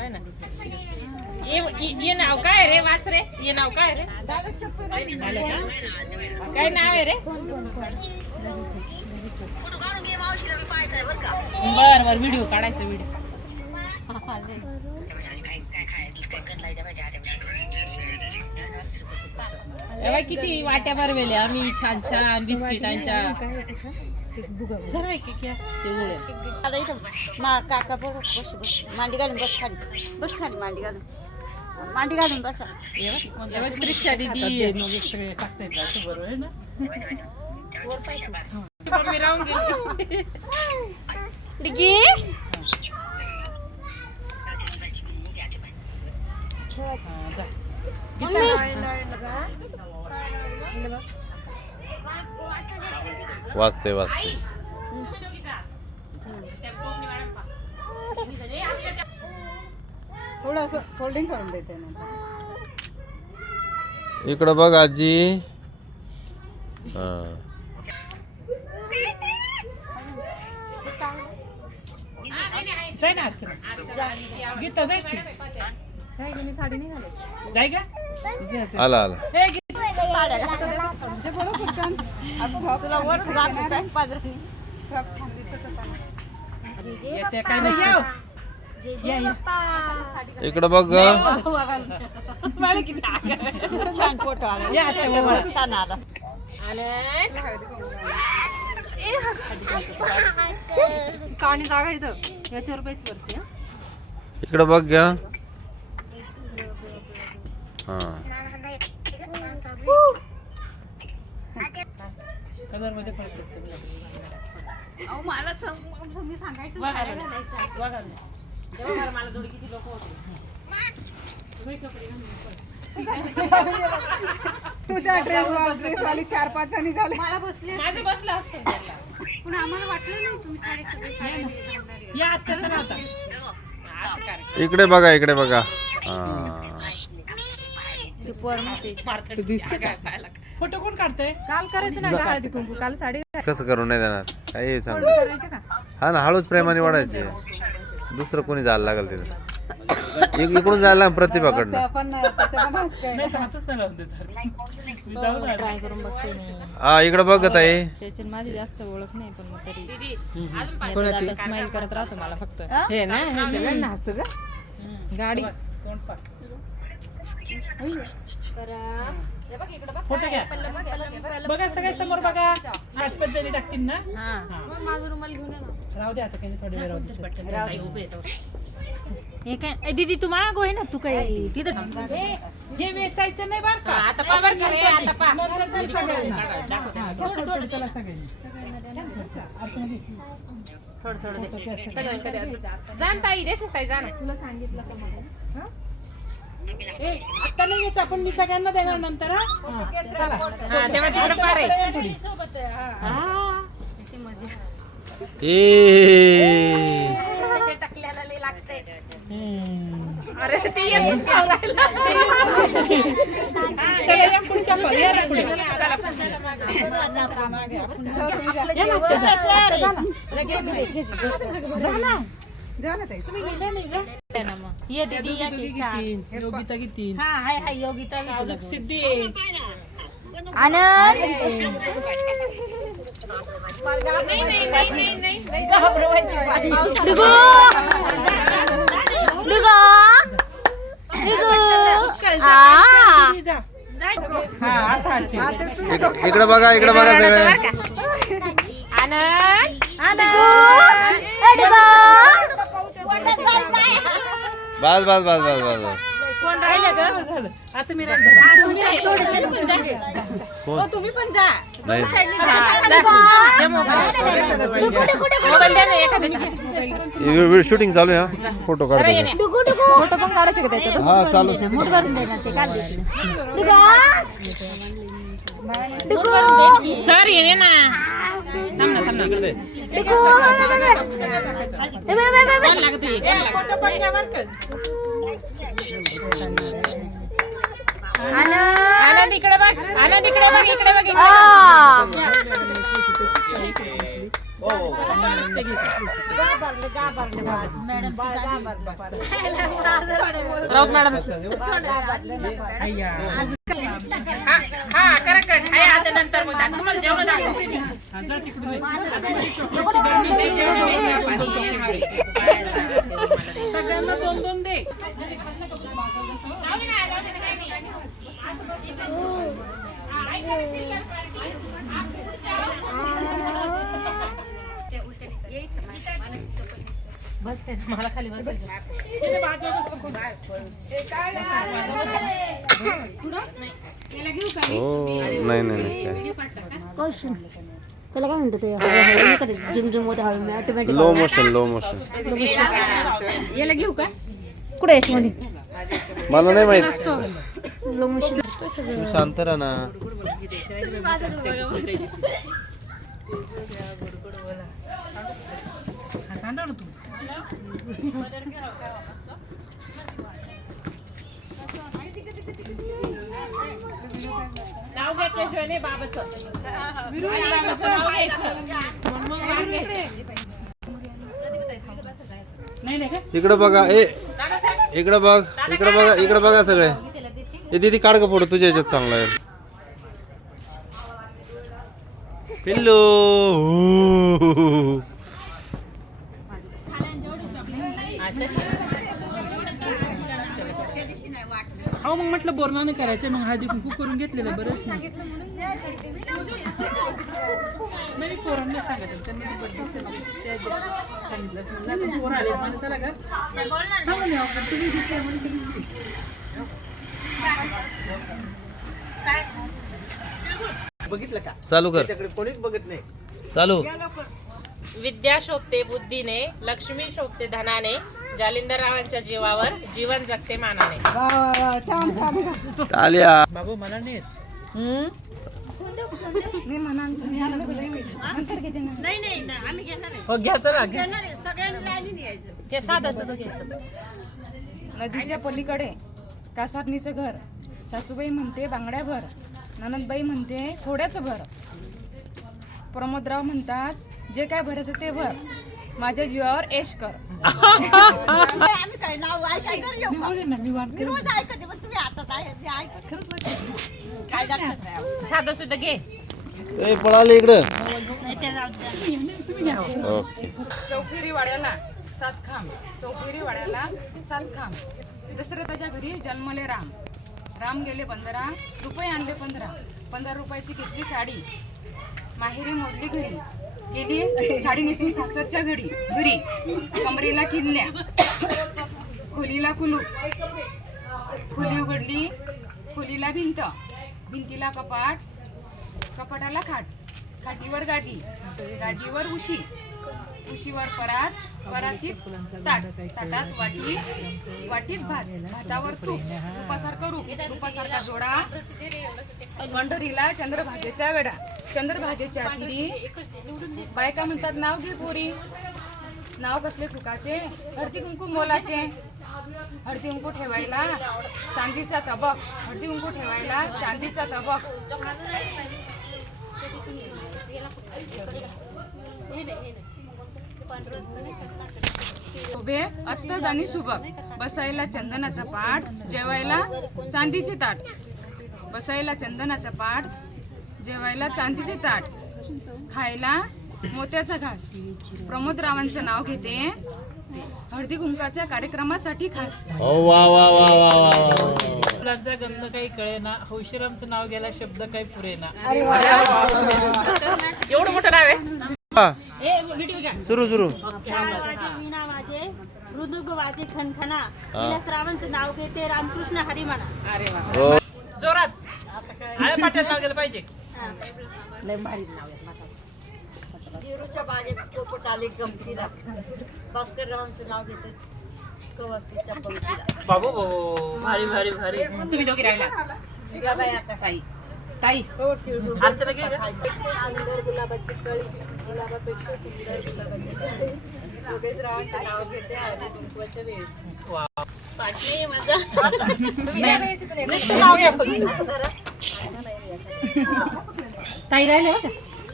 काय ना ये नाव काय रे वाच रे ये नाव काय रे काय नाव आहे रे बर बर व्हिडिओ काढायचा व्हिडिओ किती वाट्या भरवेल्या आम्ही छान छान बिस्किटांच्या काका बस बस मांडी घालून बस खाली मांडी घालून बसा त्रिशा दीदी बरोबर ना मी राहून गेली डिगी वाचते थोडंसं फोल्डिंग करून देते ना इकडं बघ आजी जाय ना गीता जाय साडी नाही जाय का आला जे बोलो फुटकन आता फ्रॉक छान दिसत होता येते काय नाही येऊ इकडं बघ छान फोटो आला छान आला काणी जागा इथं याच्यावर पैसे भरते इकडं बघ घ्या कलर मध्ये फरक पडतो मला मी सांगायचं मला थोडी किती लोक होते तुझ्या ड्रेस वाली 4-5 जणी झाले मला बसले माझं बसलं असतं पण आम्हाला वाटलं नाही तुम्ही या आत्याचा राहता इकडे बघा फोटो कोण काढतंय काल करायचं ना हळदी कुंकू काल साडी कसं करू नाही देणार काही सांग हा ना हळूच प्रेमाने वाढायचे दुसरं कोणी जायला लागल तिथं इकडून जायला प्रतिभाकडनं हा इकडे बघत आहे त्याची माझी जास्त ओळख नाही पण मग तरी स्माइल करत राहतो मला फक्त हे ना गाडी फोटो घ्या बघा सगळ्या समोर बघा 5-5 जणी टाकतील ना माझा रुमाल घेऊन राहू दे आता काही थोडी वेळ हे काय दीदी तू मागो आहे ना तू काही तिथं हे वेचायचं नाही बरं का आता पावर करे आता पा थोडं चला सगळ्यांनी थोडं जाण ताई देशमुख ताई जाण तुला सांगितलं का मला आता नाही यायचं आपण मी सगळ्यांना देणार नंतर तेव्हा तिकडे पार आहे टाकल्याला लागते अरे ते योगिता किती योगिता सिद्धी इकडे बघा सगळे बस कोण राहिलं ग आता मी तुम्ही पण जा शूटिंग चालू आहे फोटो काढतो फोटो पण काढायचे का त्याच्यात हा चालू सर येणे ना आनंद इकडे बघ इकडे बघ सगळ्यांना 2-2 दे. बसते मला खाली बस. नाही नाही काय कौशन त्याला काय म्हणतात ते हळू नाही का जिम जिम होते हळू ऑटोमॅटिक लो मोशन याला घेऊ का कुठे यश मध्ये मला नाही माहित लो मोशन तू शांत राहा ना. नाव घेतल्याशिवाय नाही बाबाचं. बाबाचं नाव घ्यायचं. इकडं बघा इकडं बघ इकडं बघा सगळे. हे दीदी काढ का फोटो तुझ्या याच्यात चांगला आहे. पिल्लू हो मग म्हटलं बोरणाने करायचं मग हळदी कुंकू करून घेतलेलं बरं. नाही पोरांना सांगायचं त्यांनी सांगितलं पोर आले माणसाला का सांगून या तुम्ही दिसल्या माणसाला. बघितलं का चालू कर त्याकडे कोणीच बघत नाही. चालू. विद्या शोभते बुद्धीने, लक्ष्मी शोभते धनाने, जालिंदररावांच्या जीवावर जीवन जगते मानाने. वा वा वा छान छान. चाल्या बाबू मला नाही हो घ्या चला घ्या. ते साधं साधं घ्यायचं. नदीच्या पलीकडे कासारणीचं घर. सासूबाई म्हणते बांगड्या भर, ननदबाई म्हणते थोड्याच भर. प्रमोदराव म्हणतात जे काय भरायचं ते भर, माझ्या जीवावर ऐश कर. साधं सुद्धा घे. ए पळाले इकडं. चौफेरी वाड्याला 7 खांब, चौफेरी वाड्याला 7 खांब. दशरथाच्या घरी जन्मले राम. राम गेले 15, रुपये आणले 15. 15 रुपयाची घेतली साडी, माहेरी मोडली घरी. गेली साडी नेसून सासरच्या घरी. कमरेला किल्ल्या, खोलीला कुलूप. खोली उघडली, खोलीला भिंत, भिंतीला कपाट, कपाटाला खाट, खाटीवर गादी, गादीवर उशी, उशीवर परात, परातीत ताट, ताटात वाटी, वाटीत भात, भातावर तूप, तुपासारखं रूप, तुपासारखा जोडा. पंढरीला चंद्रभागेचा वेडा, चंद्रभागेच्या तिरी. बायका म्हणतात नाव घे पोरी. नाव कसले फुकाचे, हळदी कुंकू मोलाचे. हळदी कुंकू ठेवायला चांदीचा तबक, हळदी कुंकू ठेवायला चांदीचा तबक. उभे अत्तद आणि सुबक, बसायला चंदनाचा पाट, जेवायला चांदीचे ताट. बसायला चंदनाचा पाट, जेवायला चांदीचे ताट, खायला मोत्याचा घास. प्रमोदरावांचं नाव घेते हळदी कुंकाच्या कार्यक्रमासाठी खास. वा वा वा वा वा. फुलांचा गंध काही कळेना, हौशीरामचं नाव घ्यायला शब्द काही पुरेना. एवढं मोठं नाव आहे. सुरू मीना वाजे मृदुग वाजे खनखना. श्रावणचं नाव घेते रामकृष्ण हरिमना. अरे वा, हो. जोरात आळे पाटील नाव गेलं पाहिजे. देरूच्या बागेत पोपट आले गमतीला. भास्कररावांचं नाव घेते सवासीच्या पंक्तीला. बाबू भारी भारी भारी. तुम्ही दोघी राहिला. ताई ताई अर्चना घे गं. सुंदर गुलाबाची कळी, गुलाबापेक्षा सुंदर गुलाबाची कळी. योगेशरावांचं नाव घेते हळदी कुंकवाच्या वेळी. पाटली माझा नाव घ्या. ताई राहिले का?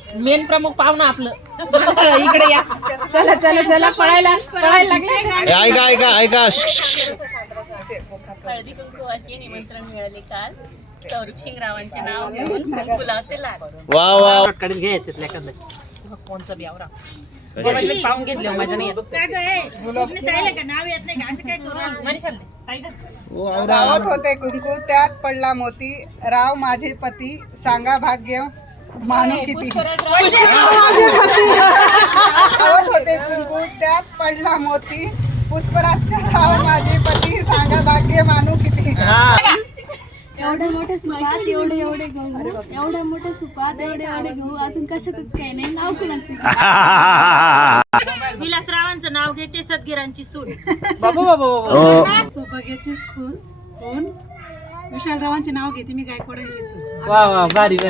मेन प्रमुख पाहुणं आपलं इकडे या. चला चला चला पळायला लागले. ऐका हळदी कुंकुवाचे निमंत्रण मिळाले काल. सौरभ शिंगरावांचे नाव घेऊन फुलाचे लाड. वा काढून घ्यायचं एखादं. कोणचं बियावरा पाहून घेतले माझ्या नाही रावत होते कुंकू त्यात पडला मोती. राव माझे पती सांगा भाग्य मानू किती. रावत होते कुंकू त्यात पडला मोती. पुष्पराजच्या राव माझे पती सांगा भाग्य मानू किती. एवढ्या मोठ्या सुपात एवढे गहू. एवढ्या मोठ्या सुपात एवढे गहू. अजून कशातच काही नाही. नाव कुणाचं? विलासरावांचं नाव घेते सदगिरांची सून. सौभाग्याचीच खून विशालरावांचे नाव घेते मी गायकवाडांची सून. वा वा भारी.